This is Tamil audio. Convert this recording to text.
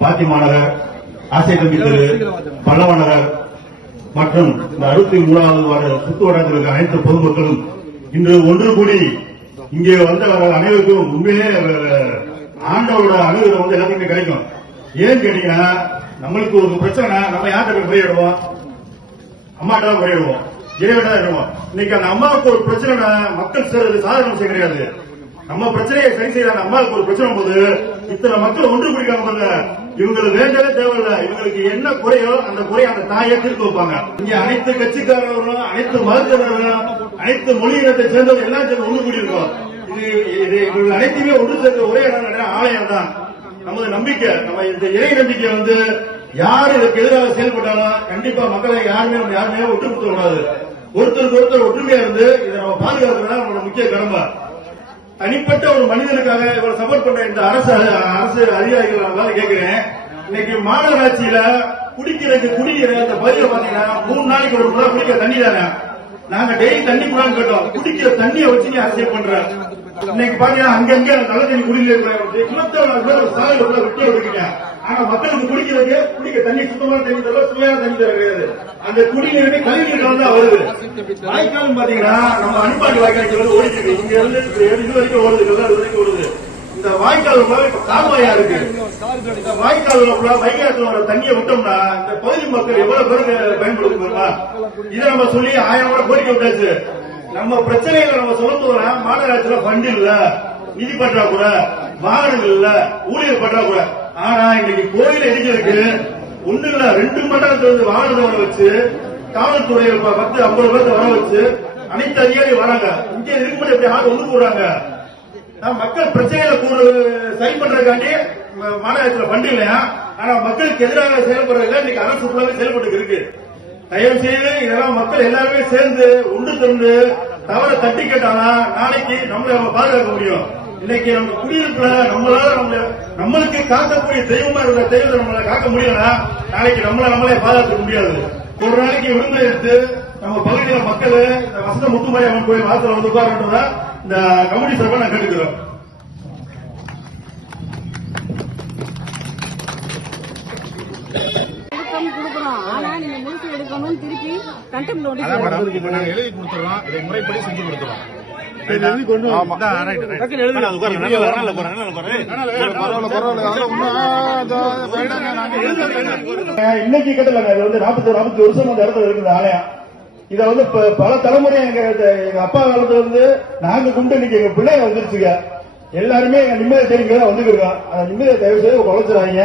பாத்திமா நகர் ஆசை தம்பி தெரு பல்லவ நகர் மற்றும் இந்த அறுபத்தி மூணாவது வார்டு சுத்து வட்டாரத்தில் இருக்க அனைத்து பொதுமக்களும் இன்று ஒன்று கூடி இங்கே வந்தவர்கள் அனைவருக்கும் உண்மையிலே ஆண்டவரோட அனுகிரகம் வந்து எல்லாத்துக்குமே கிடைக்கும். ஏன்னு கேட்டீங்கன்னா நம்மளுக்கு ஒரு பிரச்சனை நம்ம யார்கிட்ட முறையிடுவோம்? அம்மாட்ட முறையிடுவோம். இறைவன் இருவோம் இன்னைக்கு அந்த அம்மாவுக்கு ஒரு பிரச்சனை மக்கள் செய்யறது சாதாரண விஷயம் கிடையாது. நம்ம பிரச்சனையை சரி செய்ய அந்த அம்மாவுக்கு ஒரு பிரச்சனை போது இத்தனை மக்கள் ஒன்று பிடிக்காம இவங்களை வேண்டவே தேவையில்லை. இவங்களுக்கு என்ன குறையோ அந்த குறையை அந்த தாயை தீர்த்து வைப்பாங்க இங்க அனைத்து கட்சிக்காரர்களும் அனைத்து மதத்தினர்களும் அனைத்து மொழியினத்தை சேர்ந்தவங்க எல்லாம் சேர்ந்து ஒன்று கூடியிருக்கோம். இது இது இவர்கள் அனைத்துமே ஒன்று சேர்ந்த ஒரே இடம் ஆலயம் தான். நமது நம்பிக்கை நம்ம இந்த இறை நம்பிக்கை வந்து யார் இதுக்கு எதிராக செயல்பட்டாலும் கண்டிப்பா மக்களை யாருமே யாருமே ஒட்டு கொடுக்க கூடாது ஒருத்தருக்கு ஒருத்தர் ஒற்றுமையா இருந்து இதை நம்ம பாதுகாக்கிறதா நம்மளோட முக்கிய கடமை. தனிப்பட்ட ஒரு மனிதனுக்காக இவ்வளவு சப்போர்ட் பண்ற இந்த அரசு அரசு அதிகாரிகள் நான் தான் கேட்கிறேன். இன்னைக்கு மாநகராட்சியில குடிக்கிறதுக்கு குடிக்கிற அந்த பதில பாத்தீங்கன்னா மூணு நாளைக்கு ஒரு முறை குடிக்கிற தண்ணி தானே? நாங்க டெய்லி தண்ணி கூடான்னு கேட்டோம். குடிக்கிற தண்ணியை வச்சு நீ அரசியல் பண்ற. இன்னைக்கு பாத்தீங்கன்னா அங்கங்க நல்ல தண்ணி குடிநீர் குளத்தை பேர் சாலையில விட்டு விட்டுருக்கீங்க ஆனா மக்களுக்கு குடிக்கிறது குடிக்க தண்ணி சுத்தமான தண்ணி தரல சுவையான தண்ணி தர கிடையாது. அந்த குடிநீர் கழிவுநீர் தான் வருது. வாய்க்கால் பாத்தீங்கன்னா நம்ம அனுப்பாட்டு வாய்க்கால் வந்து ஓடிட்டு இருக்கு இங்க இருந்து இது வரைக்கும் ஓடுது கல்லாறு வரைக்கும் ஓடுது. இந்த வாய்க்கால் இப்ப கால்வாயா இருக்கு. இந்த வாய்க்கால் வைகாசில் வர தண்ணியை விட்டோம்னா இந்த பகுதி மக்கள் எவ்வளவு பேருக்கு பயன்படுத்த வருமா இதை நம்ம சொல்லி ஆயிரம் கூட கோரிக்கை விட்டாச்சு. நம்ம பிரச்சனைகளை நம்ம சொல்ல போனா மாநகராட்சியில ஃபண்ட் இல்ல நிதி பற்றாக்குறை வாகனங்கள் இல்ல ஊழியர் பற்றாக்குறை. ஆனா இன்னைக்கு கோயில் இடிக்கிறதுக்கு ஒண்ணு இல்ல ரெண்டு மண்டலத்துல இருந்து வாகனத்தை வர வச்சு காவல்துறையில பத்து ஐம்பது பேர்த்த வர வச்சு அனைத்து அதிகாரி வராங்க. இங்கே இருக்கும்போது எப்படி ஆள் ஒன்று கூடுறாங்க நான் மக்கள் பிரச்சனைகளை கூட சரி பண்றதுக்காண்டி ம- மாநகரத்துல ஃபண்ட் இல்லையா? ஆனா மக்களுக்கு எதிராக செயல்படுறதுல இன்னைக்கு அரசு ஃபுல்லாவே செயல்பட்டு இருக்கு. தயவு செய்து இதெல்லாம் மக்கள் எல்லாருமே சேர்ந்து ஒன்று திரண்டு தவற தட்டி கேட்டானா நாளைக்கு நம்மளை நம்ம பாதுகாக்க முடியும். இன்னைக்கு நம்ம குடியிருப்புல நம்மளால நம்ம நம்மளுக்கு காக்கக்கூடிய தெய்வமா இருக்கிற தெய்வத்தை நம்மளை காக்க முடியலன்னா நாளைக்கு நம்மள நம்மளே பாதுகாக்க முடியாது. ஒரு நாளைக்கு விடுமுறை எடுத்து நம்ம பகுதியில மக்கள் இந்த வசந்த முத்துமாரியம்மன் கோயில் வாசல் வந்து உட்காரன்றதா இந்த கமிட்டி சார்பா நான் கேட்டுக்கிறோம் திருப்பி கண்டெம்ட் எழுதி கொடுத்துறோம். இதை முறைப்படி செஞ்சு கொடுத்துறோம். இன்னைக்கு கட்டலங்க. இது வந்து நாற்பத்தி நாற்பத்தி வருஷம் அந்த இடத்துல இருக்குது ஆலயம் இத வந்து பல தலைமுறை எங்க எங்க அப்பா காலத்துல இருந்து நாங்க கும்பிட்டு இன்னைக்கு எங்க பிள்ளைங்க வந்துருச்சுங்க. எல்லாருமே எங்க நிம்மதி தெரிவிக்க தான் வந்துருக்கோம் அந்த நிம்மதியை தயவு செய்து குறைச்சிடாங்க